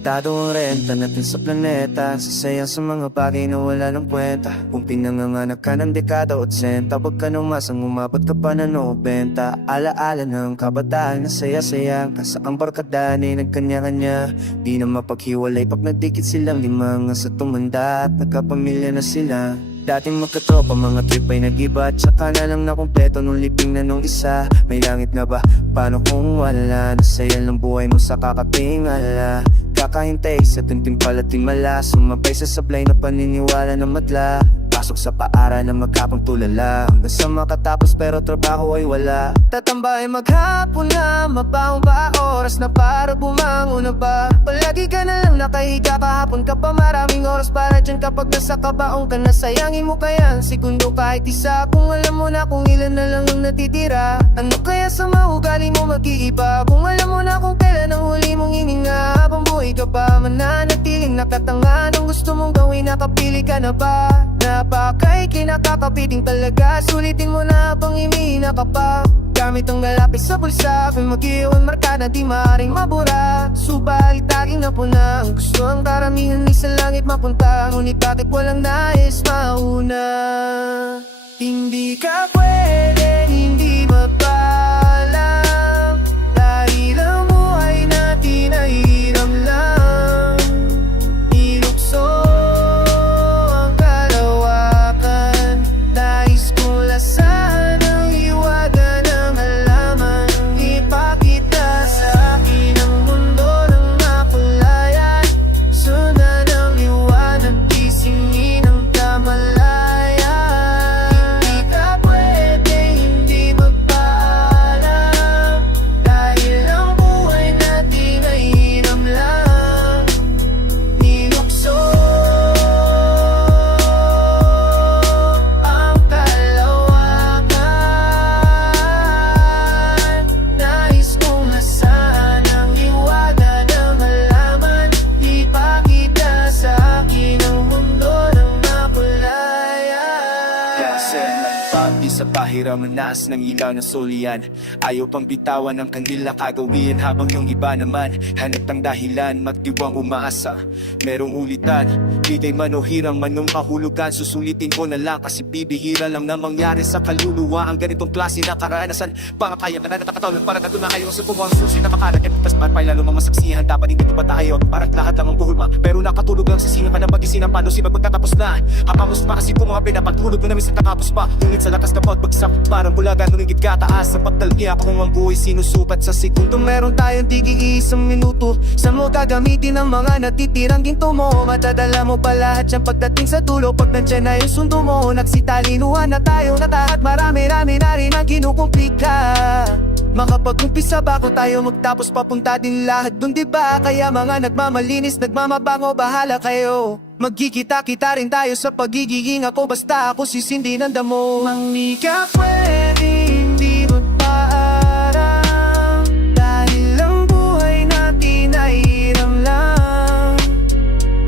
Limitado ang renta natin sa planeta. Sasayang sa mga bagay na wala ng kwenta. Kung pinanganganak ka ng dekada 80, wag ka nang masang umabot ka pa na 90. Alaala ng kabataan na saya-saya kasakang barkadaan ay nagkanya-kanya. Di na mapaghiwalay pag nagdikit silang lima nga sa tumanda at nagkapamilya na sila. Dating magkatropa, mga trip ay nag-iba at saka na lang nakumpleto nung libing na nung isa. May langit na ba? Paano kung wala? Nasaya ng buhay mo sa kakatingala. Kakahintay sa tinting palatimala. Sumabay sa sablay na paniniwala na madla. Pasok sa paara na magkapang tulala. Hanggang sa makatapos pero trabaho ay wala. Tatambay maghapon na, mabaong ba oras na para bumangon na ba? Palagi ka na lang nakahiga, kahapon ka pa maraming oras para dyan. Kapag nasa kabaong ka na, sayangin mo kaya ang segundo kahit isa. Kung alam mo na kung ilan na lang ang natitira, ano kaya sa maugali mo mag-iiba? Kung alam mo na kung kailan ang huli mong hininga, habang buhay ka pa mananatiling nakatanga ng gusto mong gawin, nakapili ka na ba? Napakay kinakakapiting talaga, sulitin mo na habang imihina ka pa. Gamit ang galapis sa bulsa, mag-iwan marka na di maaaring mabura. Subalit aking napuna, ang gusto ang karamihan ay sa langit mapunta. Ngunit bakit walang nais mauna? Hindi ka pwede, hindi mapaalam, dahil ang buhay natin ay hiram lang. Ilukso ang kalawakan, nais kong lasan ang iwaga ng halaman. Ipakita sa akin ang mundo ng makulayan, sundan ang liwanag, gisingin ang kamalayan. Sa pahiraman naas ng ilaw na solian, ayaw pang bitawan ng kandila kagawian. Habang yung iba naman hanap ng dahilan, magdiwang umaasa merong ulitan. Di man o hirang manong kahulugan, susulitin ko na lang kasi bibihira lang na mangyari sa kaluluwa ang ganitong klase na karanasan. Pangakaya ka na natakatawag para natunahay yung subukan susi na makalat at tas man pa lalo mga masaksihan. Dapat hindi pa tayo parang lahat lang ang buhulma, pero nakatulog lang sa singa ka na magising ang paano si magpagtatapos na. Hapamos pa kasi kung mga pinapatulog mo na minsan nakapos pa. Ngunit sa lakas na pagbagsak, parang bulaga nung higit kataas. Sa pagtalya kung ang buhay sinusupat sa segundo. Meron tayong tig-iisang minuto, saan mo gagamitin ang mga natitirang ginto mo? Matadala mo ba lahat yan pagdating sa dulo? Pag nandyan na yung sundo mo, nagsitalinuhan na tayo na lahat. Marami-rami na rin ang kinukumplika. Makapag-umpisa bago tayo magtapos, papunta din lahat dun diba? Kaya mga nagmamalinis, nagmamabango, bahala kayo. Magkikita-kita rin tayo sa pagiging ako, basta ako sisindi ng damo. Hindi ka pwede, hindi magpaaram, dahil ang buhay natin ay hiram lang.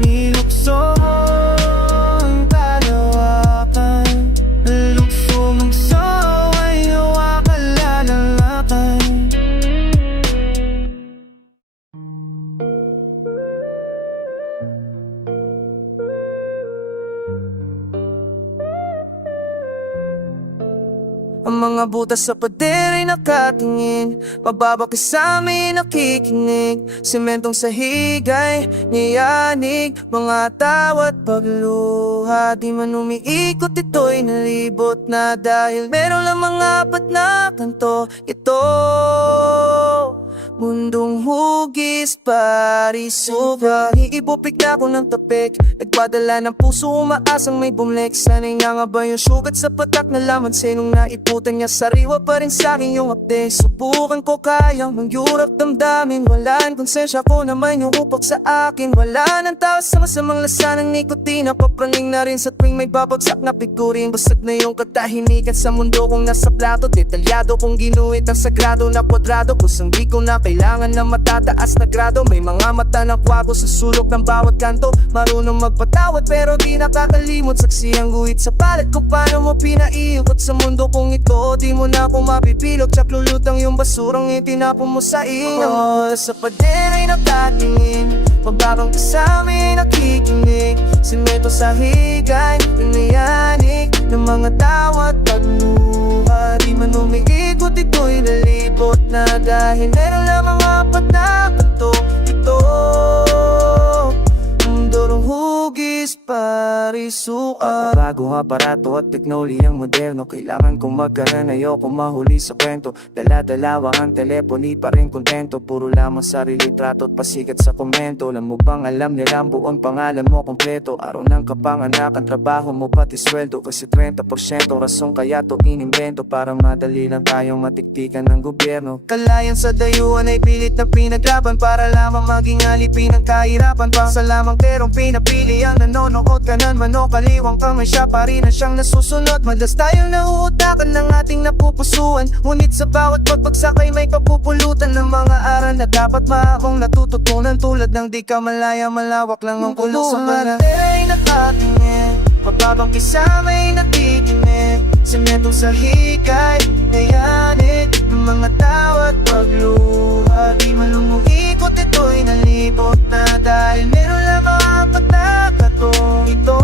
Nilukso ang kalawakan, lukso mong saway wakalalakan. Ang mga butas sa pader ay nakatingin, mababaki sa amin nakikinig. Sementong sahig ay niyanig, mga tawat pagluha. Di man umiikot ito'y nalibot na, dahil meron lang mga apat na kanto. Ito mundong hugis, parisuga. Iibupik na ako ng tapik, nagpadala ng puso, umaasang may bumalik. Sana'y nga nga ba yung sugat sa patak na laman? Sinong naiputan niya, sariwa pa rin sa'kin yung update. Subukan ko kayang mangyurap damdamin, walaan konsensya ko naman yung upak sa akin. Wala ng tao sa masamang lasa ng nikotina, papraning na rin sa tuwing may babagsak na figurin. Basag na yung katahimikan sa mundo kong nasa plato, detalyado kong ginuhit ang sagrado na kwadrado. Kusang di ko na kailangan ng matataas na grado. May mga mata ng kwabo sa sulok ng bawat kanto. Marunong magpatawad pero di nakakalimot. Saksi ang guhit sa palat kung paano mo pinaiikot sa mundo kong ito. Di mo na ako mapipilok, tsak lulutang yung basurang itinapon mo sa inyo. Sa pader ay nakatingin, pababang kasama ay nakikinig. Simento sa higay, pinayanig ng mga tawat pagluha. Di man umiikot, ito'y nalibot na dahil meron lamang apat na kanto. Ito mundong hugis parisukat. Bagong aparato at teknolohiyang moderno, kailangan kong magkaroon, ayoko mahuli sa kwento. Dala-dalawa ang telefoni pa rin kontento. Puro lamang sarili trato at pasikat sa komento. Alam mo bang alam nila ang buong pangalan mo kompleto? Araw ng kapanganakan, trabaho mo pati sweldo. Kasi 30% rason kaya to inimbento, para madali lang tayong matiktikan ng gobyerno. Kalayan sa dayuhan ay pilit na pinaglaban, para lamang maging alipin ang kahirapan. Pang sa lamang terong pinapili ang nanonood. Kanan man o kaliwang kamay, siya pa rin ang siyang nasusunod. Madalas tayong nauutakan ng ating napupusuan, ngunit sa bawat pagbagsak ay may kapupulutan ng mga aral na dapat maakong natututunan. Tulad ng di ka malaya, malawak lang ang kulungan. Sa pader ay nakatingin, mababang kisama ay nakikinig. Sementong sa hikay, nayanig ng mga tawat pagluha. Di man lumukikot, ito'y nalibot na dahil meron lamang apat na katong. Ito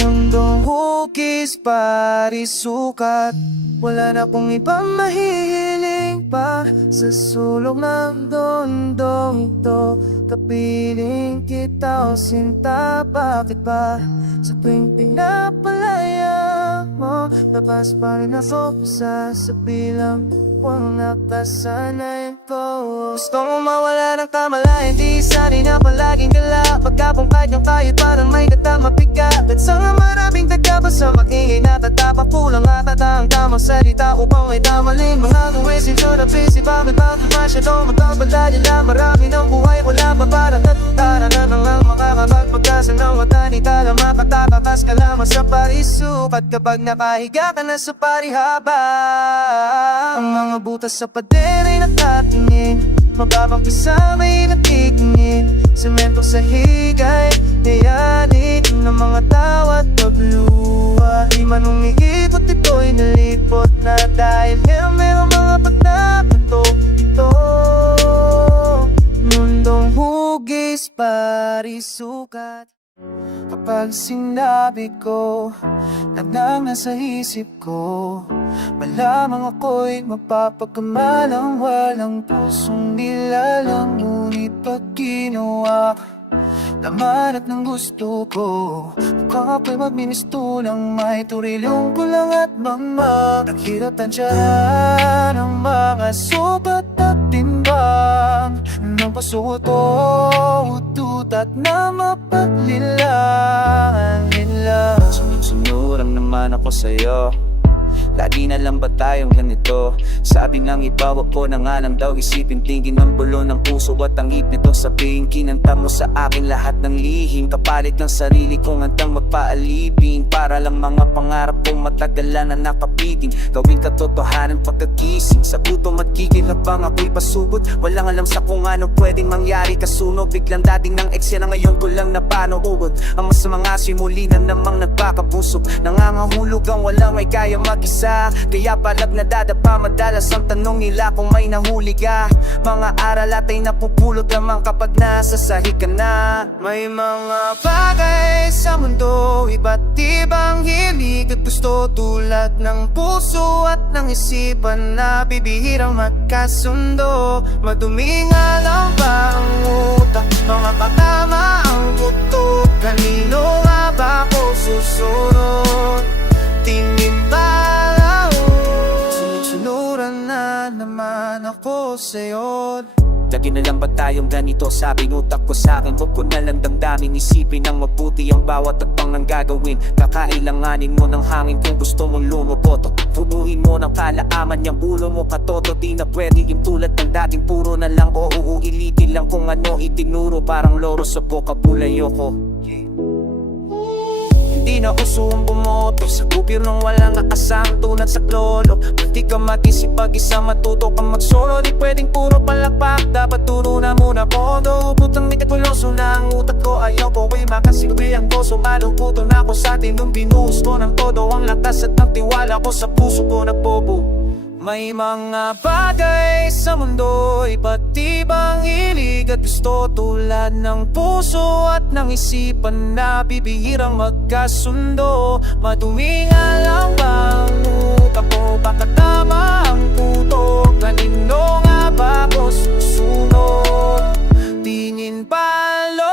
mundong hugis parisukat. Wala na kong ibang mahihiling pa sa sulok ng dondong ito. Kapiling kita o sinta, bakit ba sa tuwing pinapalaya mo, labas pa rin ako sa bilang walang nakasanayan ko. Gusto mo mawala ng kamalayan, di sanay na palaging gala. Pagkapungkad ng kahit parang may gatang mapigat. At sa nga maraming tagaba sa maingay na tatapa, kulang at ang tamang salita upang may tamaling mga gawin. Sinyo na busy, bakit masyado magkabala nila? Marami ng buhay, wala pa para tatara na ang makakapagpagkasa ng watani. Tala makatatakas ka lamang sa parisukat kapag nakahiga ka na sa parihaba. Ang mga butas sa pader ay nakatingin, mababang kasama ay nakikinig. Semento sa higay, nayanig ng mga tawat pagluha. Di man umiikot, ito'y nalipot na dahil merong mga pagkakato. Ito mundong hugis parisukat. Kapag sinabi ko, nagdang nasa isip ko, malamang ako'y mapapagkamalang walang pusong nilalang. Ngunit pag ginawa laman at ng gusto ko, mukhang ako'y magministulang may turilong kulang at mamag. Naghirap tansyahan ang mga sukat at timbang ng pasuot ko, ututat na mapaglilangan nila. Sunod-sunurang naman ako sa'yo, lagi na lang ba tayong ganito? Sabi ng iba, wag ko na nga lang daw isipin. Tingin ng bulo ng puso at ang ip nito. Sabihin, kinanta mo sa akin lahat ng lihim. Kapalit ng sarili kong hantang magpaalipin, para lang mga pangarap kong matagalan na nakapitin. Gawin katotohanan pagkagising, sa gutom at kikil habang ako'y pasubot. Walang alam sa kung ano pwedeng mangyari kasunog. Biglang dating ng ex yan na ngayon ko lang napanood. Ang mas mga simuli na namang nagpakabusog. Nangangahulog ang walang may kaya mag-isa, kaya palag nadadapa madalas ang tanong nila kung may nahuli ka. Mga aral at ay napupulot lamang kapag nasa sahig ka na. May mga bagay sa mundo, iba't ibang hilig at gusto, tulad ng puso at ng isipan na bibihirang magkasundo. Madumi nga lang ba ang utak, mga patama ang buto? Kanino nga ba ako susunod? Tingin ba sunod-sunuran na naman ako sa'yo? Lagi na lang ba tayong ganito? Sabi ng utak ko sa'kin, huwag ko na lang damdamin. Isipin ng mabuti ang bawat takbang ng gagawin. Kakailanganin mo ng hangin kung gusto mong lumupoto. Punuin mo ng kalaaman yung ulo mo katoto. Di na pwede yung tulad ng dating puro na lang oo. Ilitin lang kung ano itinuro, parang loro sa vocabulary ko. Hindi na uso ang bumoto sa gobyernong walang aasang tulad sa klolo. Pati ka mag-isip pag-isa matuto kang mag-solo. Di pwedeng puro palakpak, dapat turo na muna kondo. Butang may katuloso na ang utak ko, ayaw ko ay makasilbi ang gozo. Maluputo na ako sa atin nung binuhos ko ng todo ang lakas at ang tiwala ko sa puso ko nagbobo. May mga bagay sa mundo, iba't ibang hilig at gusto tulad ng puso at ng isipan na bibihirang magkasundo. Matuwing alam bang utak ko, baka tama ang puto. Kanino nga ba ako susunod? Tingin palo.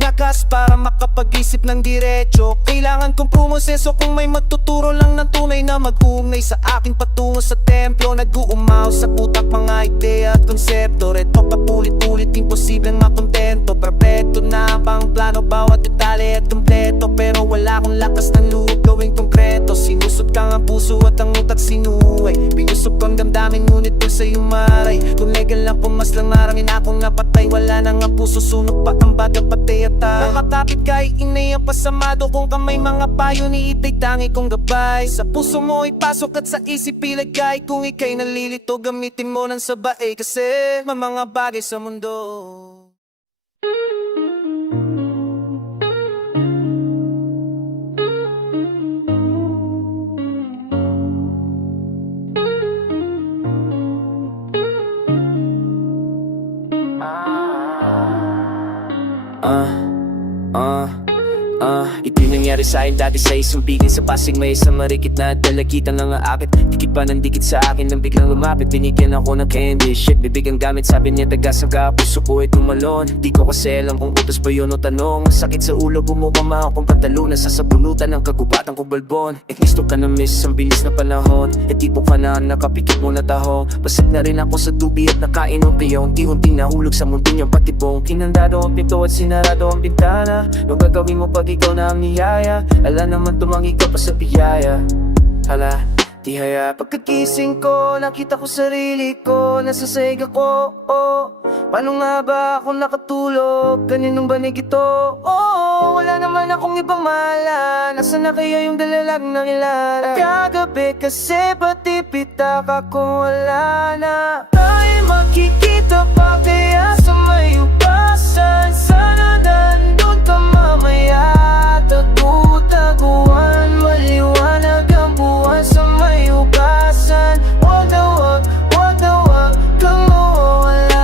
Nakas para makapag-isip ng diretso. Kailangan kong pumoseso kung may magtuturo lang ng tunay na mag-uugnay sa akin patungo sa templo. Nag-uumaw sa utak mga ideya at konsepto. Reto papulit-ulit, imposibleng makontento. Perfecto na bang plano, bawat detalye at kompleto. Pero wala akong lakas ng loob gawing konkreto. Sinusot ka ang puso at ang utak sinuway. Pinusok ko ang damdamin ngunit kung sa'yo maray. Kung legal lang pumas lang marami na akong napatay. Wala na nga puso, sunog pa ang baga pati at nakatapit kay inay ang pasamado. Kung ka may mga payo ni itay tangi kong gabay. Sa puso mo ipasok at sa isip ilagay. Kung ika'y nalilito gamitin mo ng sabay. Kasi may mga bagay sa mundo. Ito'y nangyari sa'kin dati sa isang bigin sa Pasig. May isang marikit na dalagitan lang aakit. Dikit pa ng dikit sa akin nang biglang lumapit. Binigyan ako ng candy, shit, bibig ang gamit. Sabi niya tagas ang kapuso ko ay tumalon. Di ko kasi alam kung utos ba yun o tanong. Sakit sa ulo, bumubama akong pantalo. Nasa sabunutan ng kagubatan kong balbon. Gusto ka na miss, ang bilis na panahon. Tipo ka na nakapikit mo na taho. Basag na rin ako sa tubi at nakainom kayo. Unti-unti nahulog sa mundo niyang patibong. Kinandado ang pinto at sinarado ang bintana. Yung gagawin mo pag ikaw na ang niyaya. Alam naman tumangi ka pa sa biyaya. Hala, tihaya. Pagkagising ko, nakita ko sarili ko. Nasa sahig ako, oh. Paano nga ba ako nakatulog? Kaninong banig ito? Oh, wala naman akong ibang mala. Nasaan na kaya yung dalalag na kilala? Kagabi kasi pati pitak ako wala na. Tayo makikita pa kaya sa may upasan. Sana nandun ka mamaya. Tagutaguan, maliwanag ang buwan sa may ugasan. Wag na wag kang mawawala.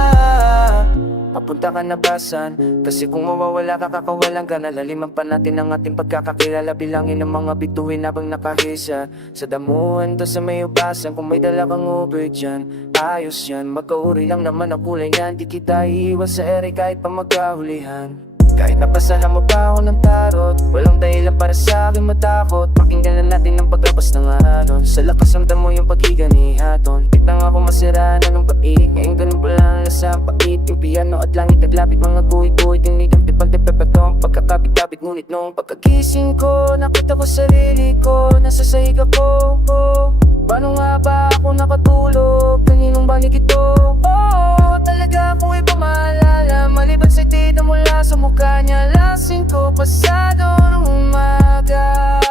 Papunta ka nabasan, kasi kung mawawala ka kakawalan ka. Nalaliman pa natin ang ating pagkakakilala. Bilangin ang mga bituin habang nakahisa sa damuhan to sa may ubasan. Kung may dala kang Uber dyan, ayos yan. Magkauri lang naman ang kulay niyan. Di kita iiwas sa ere kahit pa magkahulihan. Kahit napasahan mo pa ako ng tarot, walang dahilan para sa akin matakot. Pakinggan na natin ang paglabas ng alon. Sa lakas ng damo yung paghiganihaton. Kitang ako masira na ng pait. Ngayon ganun pala ang lasa ang pait. Yung piano at langit naglapit mga guhit-guhit. Yung nitang tipante pepetong pagkakapit-kapit. Ngunit nung pagkagising ko, nakita ko sarili ko. Nasa sahig ako, oh. Paano nga ba ako nakatulog? Kaninong banig ito? Oh, talaga akong ipamaalala. Maliban sa tita mula sa mukha niya. Lasing ko pasado ng umaga.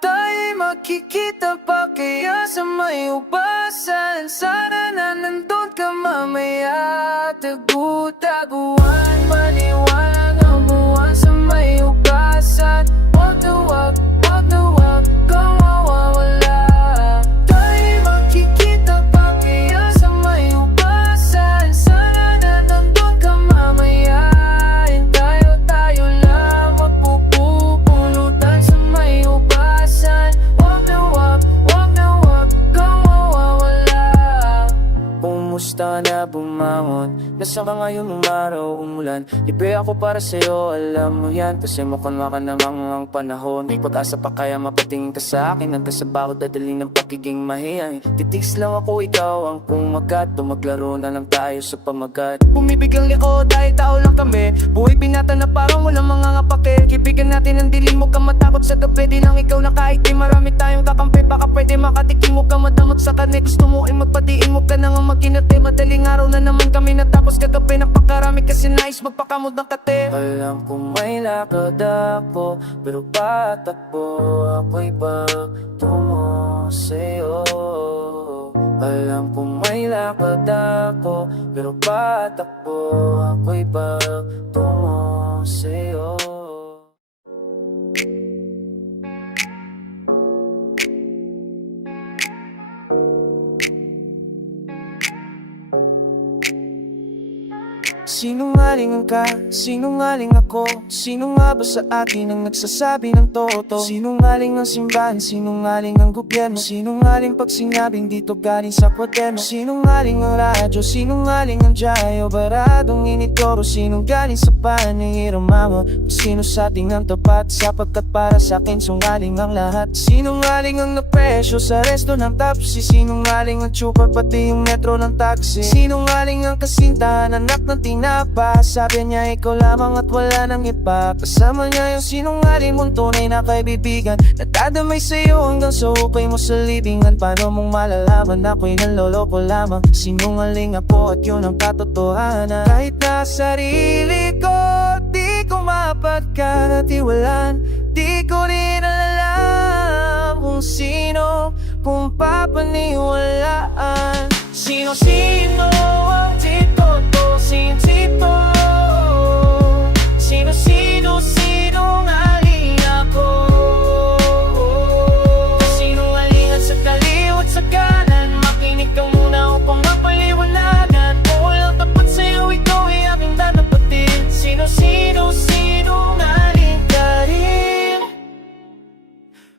Tayo'y makikita pa kaya sa may ubasan. Sana na nandun ka mamaya. Tagutaguan, maliwanag ang buwan sa may ubasan. Wag na wag kang mawawala. Kumusta na bumangon? Nasaan ka ngayon umaraw, umulan? Libre ako para sa'yo, alam mo yan. Kasi mukhang maka namang ang panahon. May pag-asa pa kaya mapatingin ka sa akin. Hanggang sa bawat dadaling ng pagiging mahiyain. Titis lang ako, ikaw ang pumagat. Tumaglaro na lang tayo sa pamagat. Bumibigang liko dahil tao lang kami. Buhay binata na parang walang mga ngapake. Kibigan natin ang dilim mo ka matakot sa gabi. Di lang ikaw na kahit di marami tayong kakampi. Baka pwede makatikim mo ka madamot sa karne. Gusto mo ay magpatiin mo ka na nga maginate. Madaling araw na naman kami natapos kagabi. Napakarami kasi nais magpakamod ng kate. Alam kong may lakad ako, pero patakbo ako'y patungo sa'yo. Alam kong may lakad ako, pero patakbo ako'y patungo sa'yo. Sinungaling ka, sinungaling ako. Sino nga ba sa atin ang nagsasabi ng totoo? Sinungaling ang simbahan, sinungaling ang gobyerno. Sinungaling pag sinabing dito galing sa kwaderno. Sinungaling ang radyo, sinungaling ang diaryo. Baradong initoro, sinong galing sa panahirang mama. Sino sa ating ang tapat, sapagkat para sa akin sungaling ang lahat. Sinungaling ang napresyo sa resto ng tapsi. Sinungaling ang tsupa, pati yung metro ng taxi. Sinungaling ang kasintahan, anak ng tinapay. Sabi niya ikaw lamang at wala nang iba. Kasama niya yung sinungaling mong tunay na kaibigan. Natadamay sa'yo hanggang sa hukay mo sa libingan. Paano mong malalaman ako'y naloloko lamang? Sinungaling ako at yun ang katotohanan. Kahit na sarili ko, di ko mapagkatiwalaan. Di ko rin alam kung sino, kung papaniwalaan. Sino-sino ang tito-to, sin-tito. Sino-sino, sinungaling ako. Sinungalingan sa kaliwat sa kanan. Makinig ka muna upang mapaliwanagan. Kung walang tapat sa'yo, ikaw ay aking tatapatin. Sino-sino, sinungaling ka rin.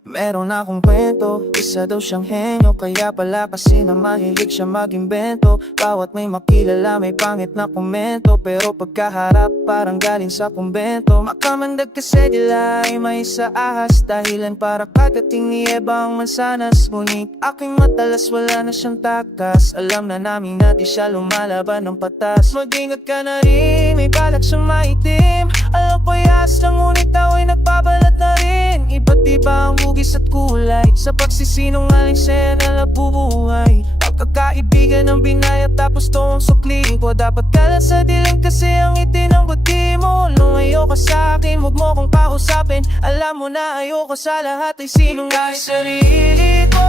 Meron akong kwento, isa daw siyang henyo. Kaya pala kasi na mahilig siya mag-imbento. Bawat may makilala may pangit na komento. Pero pagkaharap parang galing sa kumbento. Makamandag kasi dila ay may sa ahas. Dahilan para kagating ni Eva ang mansanas. Ngunit aking matalas wala na siyang takas. Alam na namin na di siya lumalaban ng patas. Mag-ingat ka na rin, may balak siyang maitim. Alam ko yas lang ngunit ako ay nagbabalat na rin. Iba't iba ang hugis at kulay sa pagsisinungaling sa'yo na nabubuhay. Pagkakaibigan ng binaya tapos to ang sukli ko. Dapat ka lang sa dilim kasi ang itinangguti mo. Lumayo ka sa akin, huwag mo kong kausapin. Alam mo na ayoko sa lahat ay sinungaling. Sarili ko,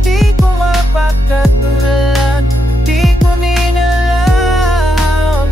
di ko mapagkatulan. Di ko ninalam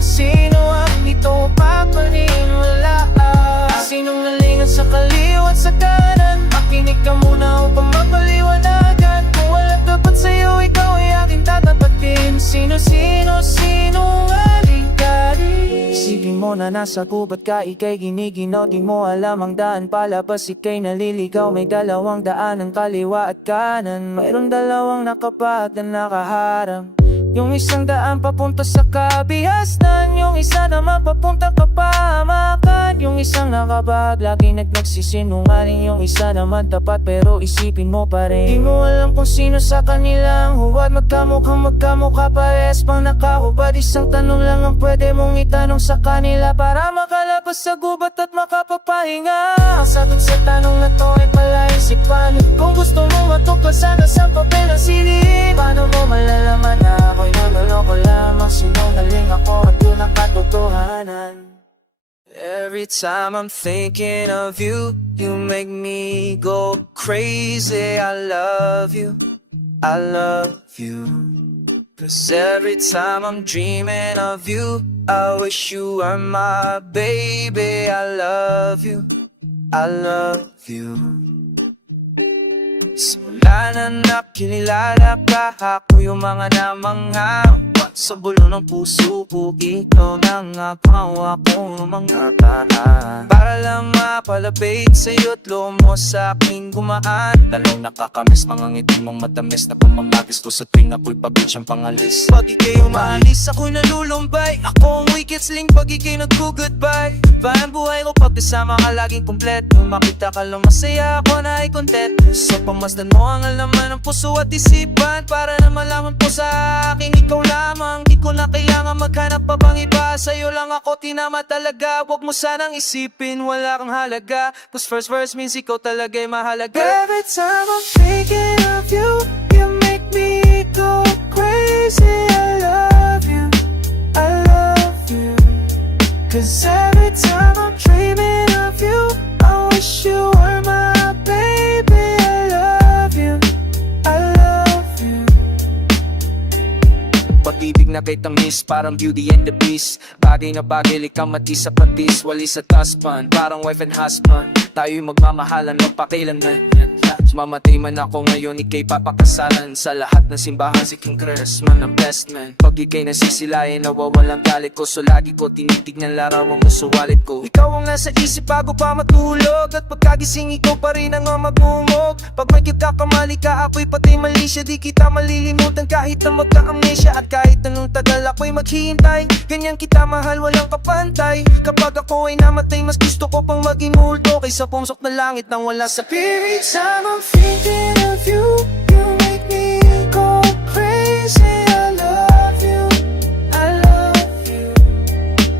sino ang ito papaniwalaan. Sinungalingan sa kaliwat sa kanan. Makinig ka muna upang mapaliwanagan. Kung walang tapat sa'yo, ikaw ay aking tatapatin. Sino-sino, sinungaling ka rin. Isipin mo na nasa gubat ka, ika'y giniginaw. Di mo alam ang daan palabas, ika'y naliligaw. May dalawang daan ang kaliwa at kanan. Mayroon dalawang nakapat na nakaharang. Yung isang daan papunta sa kabihasnan. Yung isa naman papunta kapahamakan. Yung isang nakabag, lagi nagsisinungaling. Yung isa naman tapat pero isipin mo pa rin. Di mo alam kung sino sa kanilang huwad. Magkamukha pares pang nakahubad. Isang tanong lang ang pwede mong itanong sa kanila para makalabas sa gubat at makapapahinga. Ang sagot sa tanong na to ay palaisipan. Kung gusto mo matuklas sana sa papel ang silid. Paano mo malalaman na ako'y naloloko lamang? Sinungaling ako at yun ang katotohanan. Every time I'm thinking of you, you make me go crazy. I love you, I love you. 'Cause every time I'm dreaming of you, I wish you were my baby. I love you, I love you. Simula na nakilala ka, ako yung mga namangha. Sa bulo ng puso ko, ikaw lang ang hawak kong mga daan. Para lang mapalapit sa'yo at loob mo sa aking gumaan. Lalong nakakamiss mga ngiti mong matamis na pumamagis ko sa tuwing ako'y pagod siyang pangalis. Pag ika'y umaalis, ako'y nalulumbay. Ako ang wicked sling pag ika'y nagko-goodbye. Bahan buhay ko pag kasama ka laging kompleto. Makita ka lang masaya, ako na ay content. So pamasdan mo ang alaman ng puso at isipan, para na malaman po sa akin ikaw lamang. Di ko na kailangan maghanap pa bang iba, sa'yo lang ako tinama talaga. Huwag mo sanang isipin wala kang halaga, cause first verse means ikaw talaga'y mahalaga. Every time I'm thinking of you, you make me go crazy. I love you, I love you. Cause every time I'm dreaming of you, I wish you were my baby. I love you, I love you. Pag-ibig na kay tamis, parang Beauty and the Beast. Bagay na bagay, likang mati sa patis, walis at husband, parang wife and husband. Tayo'y magmamahalan, magpakailanman. Mamatay man ako ngayon, ika'y papakasalan. Sa lahat ng simbahan, si King Christmas ang best man. Pag ika'y nasisilayan, nawawalang galit ko. So lagi ko tinitignan larawan mo sa wallet ko. Ikaw ang nasa isip bago pa matulog, at pagkagising ikaw pa rin ang magumog. Pag may kikakamali ka, ako'y patay mali siya. Di kita malilimutan kahit na magka-amnesia. At kahit anong tagal ako'y maghihintay, ganyan kita mahal, walang kapantay. Kapag ako ay namatay, mas gusto ko pang maging multo kaysa pumusok na langit nang wala sa pirig. Time I'm thinking of you, you make me go crazy. I love you, I love you.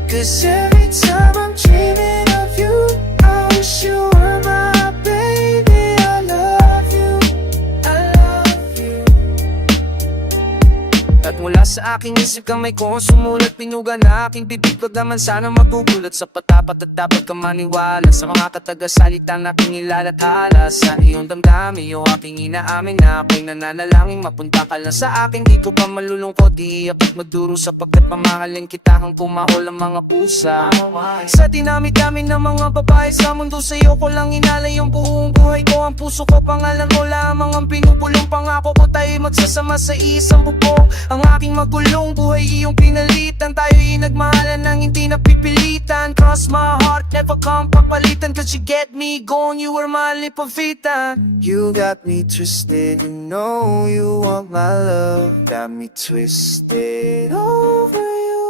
Cause every time I'm dreaming of you, I wish you were my baby. I love you, I love you. At mula sa aking isip kang may sumulat, pinuga na aking bibig. Wag naman sana magugulat sa patapat at dapat ka maniwala sa mga katagasalita na aking ilalathala. Sa iyong damdamin, yung aking inaamin na ako'y nananalangin mapunta ka lang sa akin. Di ko pa malulungkot, iiyak at magduro sapagkat mamahalin kita hang kumahol ang mga pusa. Sa dinami-dami ng mga babae sa mundo, sa'yo ko lang inalay yung buong buhay ko. Ang puso ko, pangalan mo lamang ang pinupulong. Pangako ko tayo'y magsasama sa isang bubong. Ang aking magulong buhay iyong pinalitan, tayo'y nagmahalan nang hindi napipilitan. Cross my heart, never come papalitan, cause you get me going, you were my lipavitan. You got me twisted, you know you want my love. Got me twisted over you,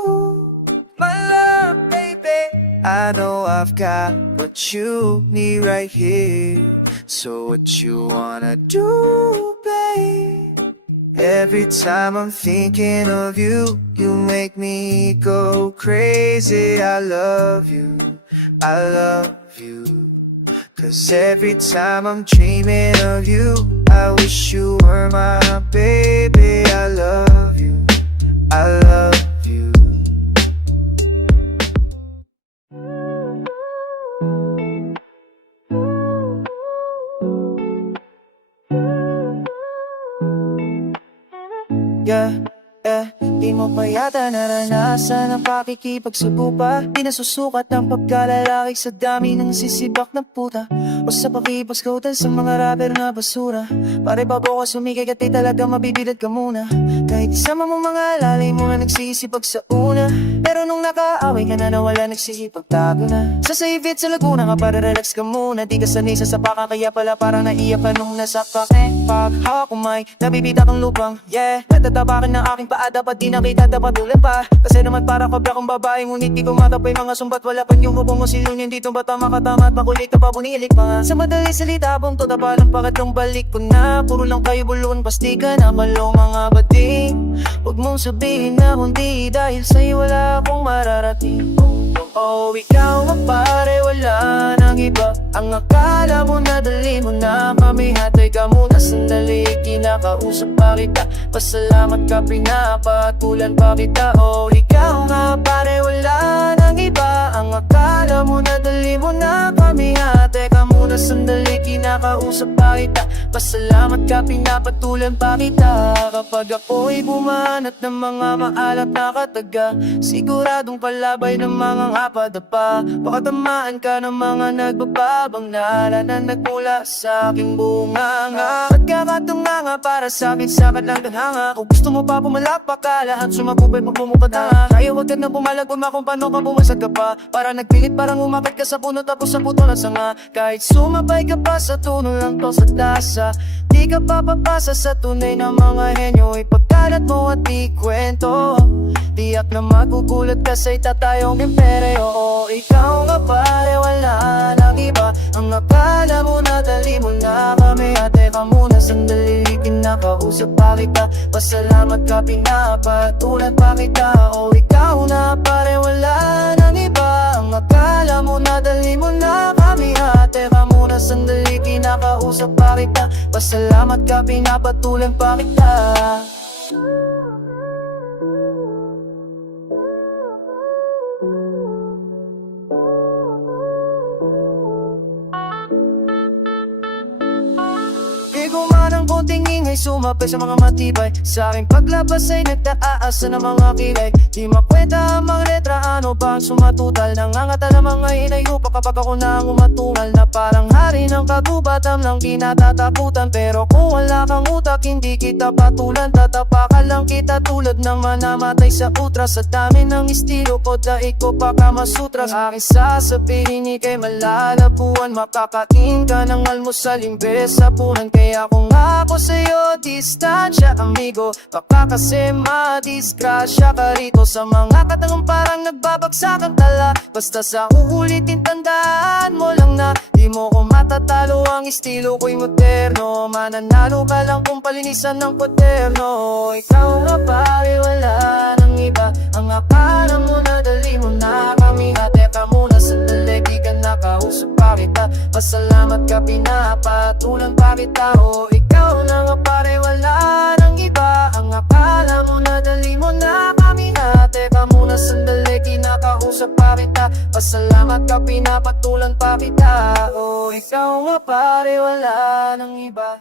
my love, baby. I know I've got what you need right here. So what you wanna do, babe? Every time I'm thinking of you, you make me go crazy. I love you, I love you. Cause every time I'm dreaming of you, I wish you were my baby. I love you, I love you. Di mo pa yata naranasan ang pakikipagsubo pa. Di nasusukat ang pagkalalaki sa dami ng sisibak na puta, o sa pakipagskotan sa mga rapper na basura. Pare babo ka sumikay at di talaga mabibilad ka muna. Kahit isama mo mga alalay mo na nagsisipag sa una, pero nung nakaaway ka na nawala nagsisipagtago na. Sa save it sa Laguna ka para relax ka muna. Di ka sanay sa sapakan kaya pala parang naiyak ka nung nasakak. Pag hawak ko may nabibita kang lupang, yeah. Natatapakan ng aking paa, dapat di nakita, dapat ulan pa. Kasi naman para kabla kong babae, ngunit di pumatapay mga sumbat. Wala pa yung hubong mo silungin dito ba tama katama at makulit na pa bunilik pa nga. Sa madali salita bong to tapalang pakatong balik ko na. Puro lang kayo bulon, pastikan na malo mga bating. Huwag mong sabihin na kundi dahil sa'yo wala akong mararating. Oh, ikaw nga pare, wala nang iba. Ang akala mo na dali mo na kami, hatay ka muna sandali. Kinakausap pa kita, pasalamat ka pinapatulan pa kita. Oh, ikaw nga pare, wala nang iba. Ang akala mo na dali mo na kami, hatay ka muna sandali kinakausap pa kita. Pasalamat ka, pinapatulan pa kita. Kapag ako'y bumanat ng mga maalat na kataga, siguradong palabay ng mga hapadapa. Pakatamaan ka ng mga nagbababang nala na nagmula sa aking bunganga. Pagkakatunganga para sa akin sakat lang danghanga. Kung gusto mo pa pumalapak ka, lahat sumagupit magpumukadanga. Kaya huwag ka na bumalag, kung paano ka bumasag ka pa. Para nagpilit parang umapit ka sa puno tapos sa puto ng sanga. Kahit sumabay ka pa sa tuno lang to sa tasa, di ka papapasa sa tunay na mga henyo. Ipagkalat mo at ikwento, tiyak na magugulat ka sa itatayong imperyo. Oo, ikaw nga pare, wala nang iba. Ang akala mo na dali mo na kami. Teka muna sandali, kinakausap pa kita. Pasalamat ka, pinapatulan pa kita. Oo, ikaw na pare, wala nang iba. Ang akala mo na dali mo na kami. Teka muna sandali, kinakausap pa kita. Pasalamat ka, pinapatulan pa kita. Iguman ang konting ingay, sumapay sa mga matibay. Sa aking paglabas ay nagtaasa ng mga kilay. Di makwenta ang mga letra, ano ba ang sumatutal? Nangangata ng mga inayupa kapag ako na ang umatungal. Na parang hari ng kagubatan lang kinatatakutan. Pero kung wala kang utak, hindi kita patulan. Tatapakan lang kita tulad ng manamatay sa utras. Sa dami ng estilo ko, daig ko pa kamasutras. Aking sasabihin, ikay malalapuan. Makakain ka ng almusal imbes sa punan. Kaya kung ako sa'yo, distansya amigo. Baka kasi madisgrasya ka rito. Sa mga katangang parang nagbabagsak ang tala. Basta sa uulitin, tandaan mo lang na di mo ko matatalo, ang estilo ko'y moderno. Mananalo ka lang kung palinisan ng kwaderno. Ikaw nga pare, wala nang iba. Ang akala mo na dali mo na kami. Teka muna sandali, di ka nakausap pa kita. Pasalamat ka, pinapatulan pa kita. O ikaw na nga pare, wala nang iba. Ang akala mo na dali mo na kami. Teka muna sandali, kinakausap pa kita. Pasalamat ka, pinapatulan pa kita. O ikaw nga pare, wala nang iba.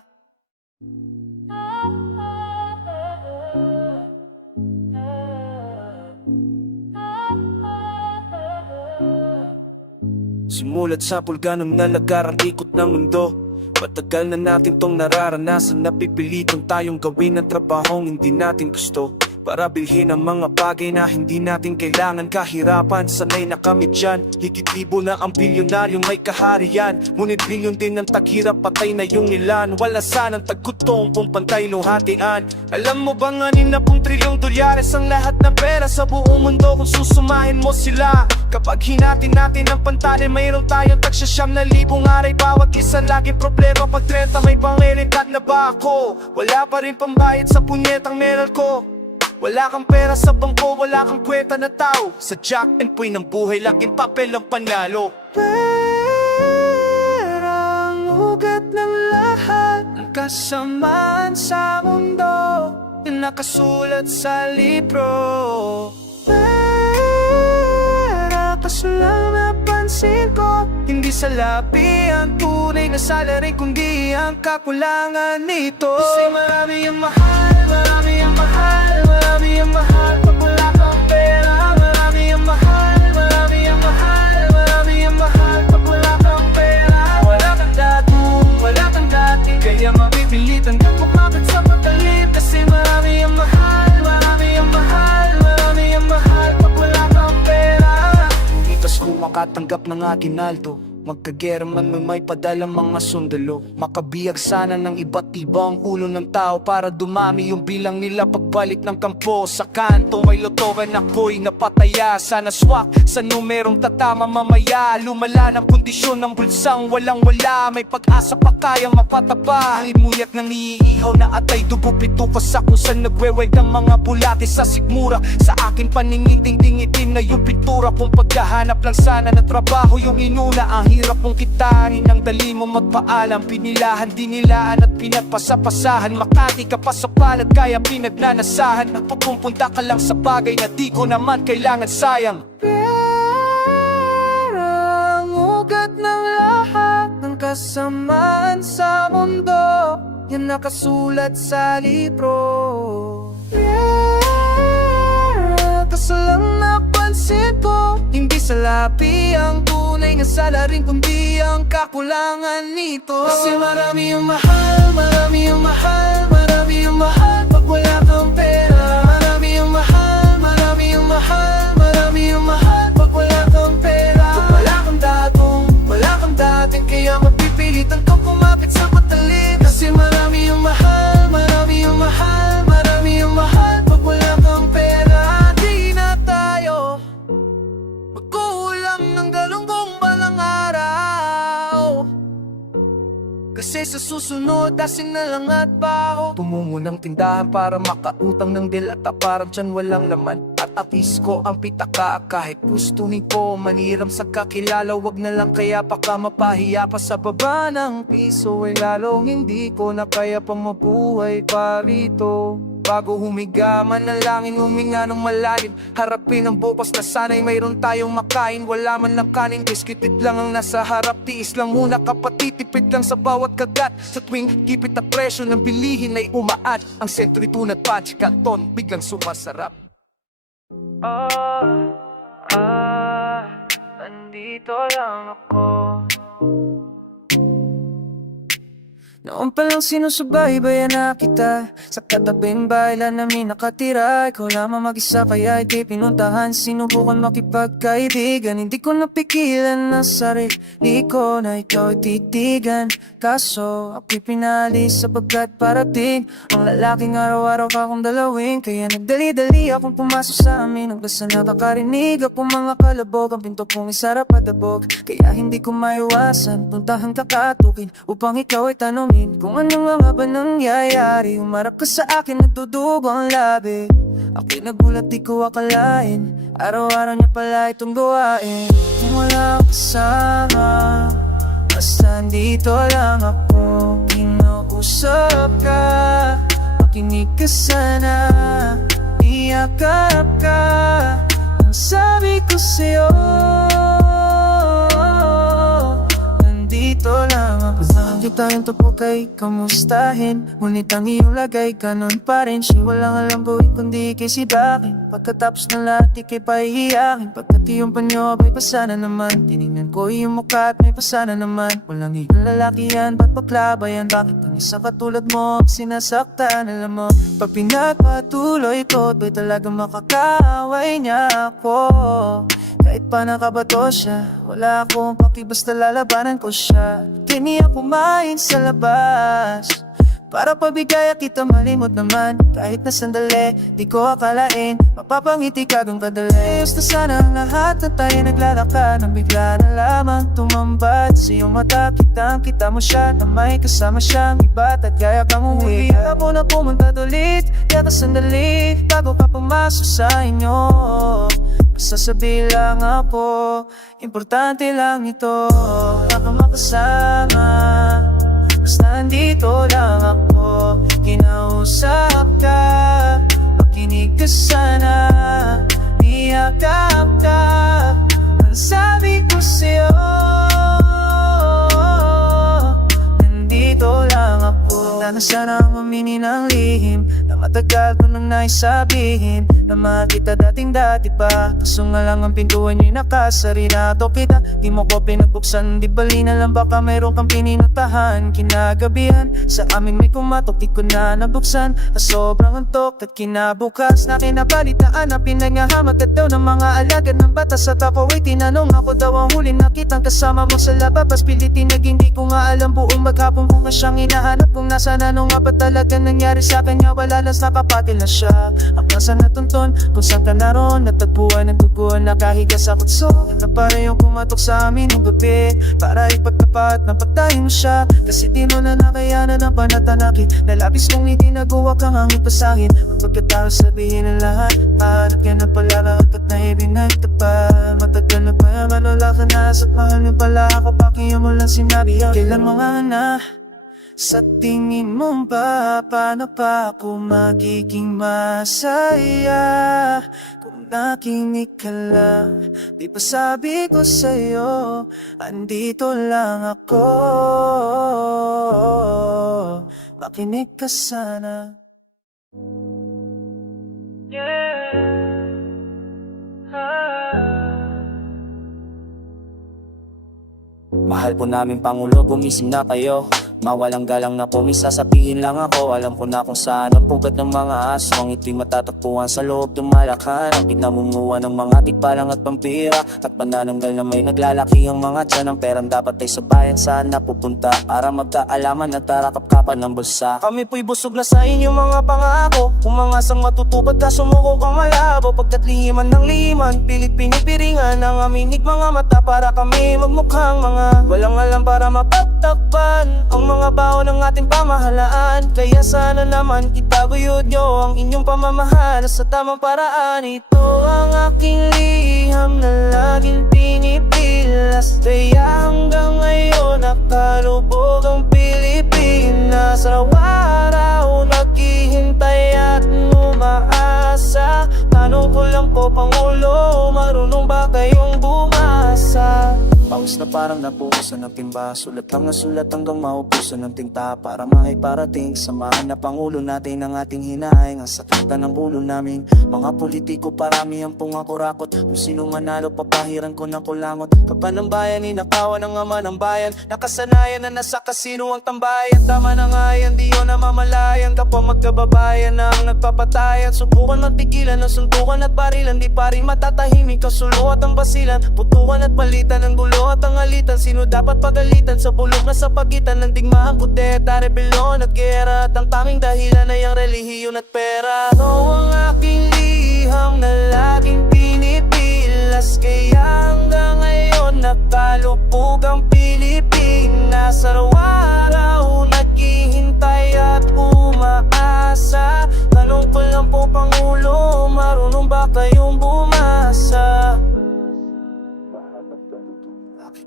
Simulat sa pulganong nalagar ang ikot ng mundo. Matagal na natin tong nararanasan. Napipilitan tayong gawin ang trabahong hindi natin gusto. Para bilhin ang mga bagay na hindi natin kailangan. Kahirapan, sanay na kami dyan. Higit-libo na ang bilyonaryong may kaharian. Ngunit bilyon din ang taghirap, patay na yung ilan. Wala sanang tagutong kung pantay luhatian. Alam mo bang 60 trilyong dolyares ang lahat ng pera sa buong mundo kung susumahin mo sila? Kapag hinatin natin ang pantanin, mayroon tayong tagsasyam na libong aray. Bawat isa laging problema. Pag 30 may pangilikat na ba ako? Wala pa rin pambayad sa punyetang meron ko. Wala kang pera sa bangko, wala kang kwenta na tao. Sa Jack and Poy ng buhay, laging papel ang panalo. Perang ugat ng lahat ng kasamaan sa mundo, nakasulat sa libro. Pera, kaso lang napansin ko, hindi sa labi ang tunay na salarin, kundi ang kakulangan nito. Kasi marami ang mahal, marami ang mahal, marami ang mahal. Pag wala kang pera, marami ang mahal, marami ang mahal, marami ang mahal. Pag wala kang pera, wala kang dati, wala kang dati. Kaya mapipilitan kang kumapit sa pagkalit. Kasi marami ang mahal, marami ang mahal, marami ang mahal. Pag wala kang pera, ikas kung makatanggap ng aginaldo. Magkagera man may padalang mga sundalo. Makabiyag sana ng iba't ibang ulo ng tao para dumami yung bilang nila pagbalik ng kampo. Sa kanto may lotoran ako'y napataya. Sana swak sa numerong tatama mamaya. Lumala ng kondisyon ng bulsang walang wala. May pag-asa pa kayang mapataba. Imuyak ng iihaw na atay dugo pito pa sa kung saan nagweweg ang mga bulate sa sikmura. Sa akin paningiting-tingitin na yung pintura. Kung paghahanap lang sana na trabaho yung inuna. Ang hirap mong kitain, ang dali mo magpaalam. Pinilahan, dinilaan at pinagpasapasahan. Makati ka pa sa palad kaya pinagnanasahan. Napupunta ka lang sa bagay na di ko naman kailangan, sayang. Perang ugat ng lahat ng kasamaan sa mundo, yan nakasulat sa libro. Kaso lang napansin ko, hindi sa labi ang tunay na salarin, kundi ang kakulangan nito. Kasi marami yung mahal, marami yung mahal, marami yung mahal pag wala kang pera. Marami yung mahal, marami yung mahal, marami yung mahal pag wala kang pera. Pag wala kang datong, wala kang dating, kaya mapipilitan ka kumapit sa patalim. Kasi marami yung mahal, marami yung mahal, marami yung mahal pag wala kang pera. Di na tayo magkulang ng galunggong balang araw, kasi sa susunod asin na lang at baho. Tumungo ng tindahan para makautang ng dilata, parang dyan walang laman. At atis ko ang pitaka, kahit gustunin ko maniram sa kakilala. Wag na lang kaya baka mapahiya pa sa baba ng piso. Ay lalong hindi ko na kaya pa mabuhay pa rito. Bago humiga, manalangin, huminga ng malalim. Harapin ang bukas na sana'y mayroon tayong makain. Wala man lang kanin, biskitid lang ang nasa harap. Tiis lang muna kapatid, tipid lang sa bawat kagat. Sa tuwing gipit na presyo ng bilihin ay umaat. Ang sentro ito na patch kanton, biglang sumasarap. Nandito lang ako. Noon pa lang sinusubaybayan na kita, sa katabing bahay lang namin nakatira. Ikaw lamang mag-isa kaya di pinuntahan, sinubukan makipagkaibigan. Hindi ko napigilan na sarili ko na ikaw ay titigan. Kaso ako'y pinali sapagkat parating ang lalaking araw-araw ka kong dalawin. Kaya nagdali-dali akong pumasok sa amin, hanggang sa nakakarinig ako mga kalabog. Ang pinto kong isarap at abog, kaya hindi ko maiwasan puntahan kakatukin upang ikaw ay tanong kung ano nga ba nangyayari. Umarap ka sa akin, nagdudugo ang labi. Ako'y nagulat, di ko akalain araw-araw niya pala itong gawain. Kung wala kang kasama, basta dito lang ako. Kinuusap ka, makinig ka sana, iyakap ka. Ang sabi ko sa'yo, nandito lang ako. Bakit tayong tupo kay kamustahin, ngunit ang iyong lagay kanon pa rin. Siya walang alam buhay kundi kay si Dakin. Pagkatapos ng lahat ikay pahihiyakin. Pagkat iyong panyo ay pasana naman. Tinignan ko iyong mukha at may pasana naman. Walang ibang lalaki yan, ba't paklabayan? Bakit ang isa katulad mo sinasaktan? Alam mo, pag pinagpatuloy ko, ba'y talagang makakaaway niya ako? Kahit pa nakabato siya, wala akong paki, basta lalabanan ko siya. Kini ako kumain sa labas para pabigay at kita malimot naman. Kahit na sandali, di ko akalain mapapangiti ka kung kadali. Gusto sana ang lahat na tayo naglalakad, nang bigla na lamang tumambad sa iyong mata. Kitang-kita mo siya na may kasama siyang iba at gaya kang uwi. Kaya mo na pumunta ulit, kaya ka sandali bago ka pumasok sa inyo. Sasabi lang ako, importante lang ito, ako makasama. Basta nandito lang ako, kinausap ka, makinig ka sana, niyakap ka. Ang sabi ko sa'yo, nandito lang ako. Wala na sana ang mamini ng lihim na matagal ko nang naisabihin, na makita dating dati pa. Kaso nga lang ang pintuan nyo'y nakasarado kita. Di mo ko pinagbuksan, di bali na lang baka mayroon kang pininutahan. Kinagabihan, sa amin may kumatok, di ko na nabuksan. Sobrang antok at kinabukas na kinabalitaan na pinangahamak at daw ng mga alagad ng batas. At ako ay tinanong, ako daw ang huli nakitang kasama mo sa lababas. Pilitin nag hindi ko nga alam buong maghapon kung nga siyang hinahanap. Kung nasa ano nga ba talaga nangyari sa kanya, wala lang napapatil na siya. Ang nasa natunton, kung saan ka naroon, natagpuan, nagtuguan, nakahiga sa kutso. Na para yung kumatok sa amin yung gabi, para ipagtapat na pagtayin mo siya. Kasi di mo na nakayanan ang panatanakit, na labis kong hindi nagawa kang hangin pa sa'kin. Pagkatapos sabihin ang lahat, hanap ka na pala lahat at naibinagta pa. Matagal na pa naman wala ka na, sa't mahal mo pala ako, pakiyo mo lang sinabi. Kailan mo nga na, sa tingin mo ba, paano pa ako magiging masaya? Kung nakinig ka lang, di ba sabi ko sa'yo, andito lang ako. Makinig ka sana. Mahal po namin Pangulo, gumising na kayo. Mawalang galang na po, may sasabihin lang ako. Alam ko na kung saan ang pugat ng mga aso. Ang ito'y matatagpuan sa loob ng Malacan. Ang pinamumuha ng mga tikbalang at pampira, at panananggal na may naglalaki ang mga tiyan. Ang perang dapat ay sa bayan saan napupunta, para magkaalaman at tarakap-kapan ng bulsa. Kami po'y busog na sa inyong mga pangako, umangasang matutupad ka sumuko kang malabo. Pagkat lihiman ng lihiman, pilit pinipiringan ang aminig mga mata, para kami magmukhang mga walang alam, para mapagtakpan ang mga baon ng ating pamahalaan. Kaya sana naman itaguyod nyo ang inyong pamamahal sa tamang paraan. Ito ang aking liham na laging pinipilas, kaya hanggang ngayon nakalubog ang Pilipinas. Araw-araw naghihintay at umaasa. Tanong ko lang po Pangulo, marunong ba kayong bumasa? Paus na parang napuusan ng timba, sulat lang na sulat hanggang maubusan ng tinta, para maiparating samahan na Pangulo natin ang ating hinaing. Ang sakit na ng ulo namin, mga politiko parami ang pungakurakot. Kung sino manalo papahiran ko ng kulangot. Kapan ng bayan, inakawan ng ama ng bayan, nakasanayan na nasa kasino ang tambayan. Tama na nga yan, di yun na mamalayan. Kapwa magkababayan na ang nagpapatayan, subukan magpigilan ng suntukan at barilan. Di pa rin matatahimik ang sulo at ang basilan, putukan at palitan ng gulo at ang alitan. Sino dapat pagalitan sa bulok na sa pagitan ng digmaan, kudeta, rebelyon at gera? At ang tanging dahilan ay ang relihiyon at pera. Ito ang aking liham na laging pinipilas, kaya hanggang ngayon nakalupog ang Pilipinas. Araw-araw naghihintay at umaasa. Tanong ko lang po Pangulo, marunong ba kayong bumasa?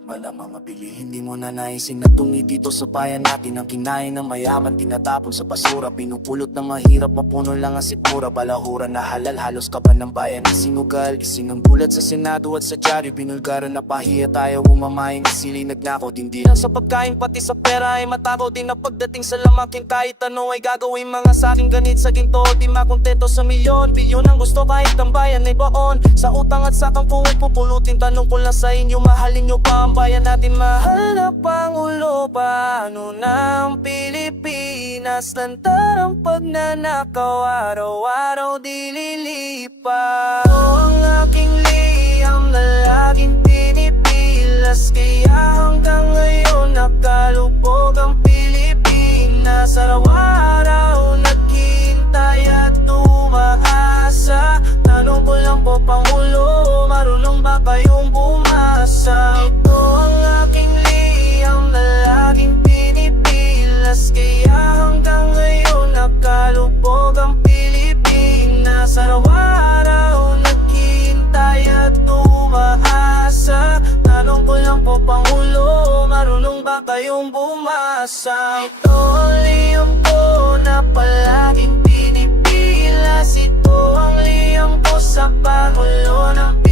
Malamang mabili, hindi mo na naisin na tungi dito sa bayan natin. Ang kinain ng mayaman, tinatapon sa basura, pinupulot ng mahirap, mapuno lang ang sikmura. Balahura na halal, halos kaban ng bayan isinugal. Isinang bulat sa Senado at sa dyaryo, binulgaran na pahiya tayo, umamayang isili nagnakaw. Hindi lang sa pagkain, pati sa pera ay matakaw din na pagdating sa lamakin. Kahit ano ay gagawin mga saking ganit sa ginto, di makontento sa milyon. Bilyon ang gusto kahit ang bayan ay baon, sa utang at sa kampo ay pupulutin. Tanong ko lang sa inyo, mahalin nyo pa ang bayan natin? Mahal na Pangulo, paano na ang Pilipinas? Lantar ang pagnanakaw, araw-araw di lilipas. O ang aking liham na laging pinipilas, kaya hanggang ngayon nakalubog ang Pilipinas. Araw-araw naghihintay at umaasa. Tanong ko lang po Pangulo, marunong ba kayong bumasa? Ito ang aking liham na laging pinipilas, kaya hanggang ngayon nakalubog ang Pilipinas. Araw-araw naghihintay at umaasa. Tanong ko lang po Pangulo, marunong ba kayong bumasa? Ito ang liham ko na palaging pinipilas, ito ang liham ko sa Pangulo ng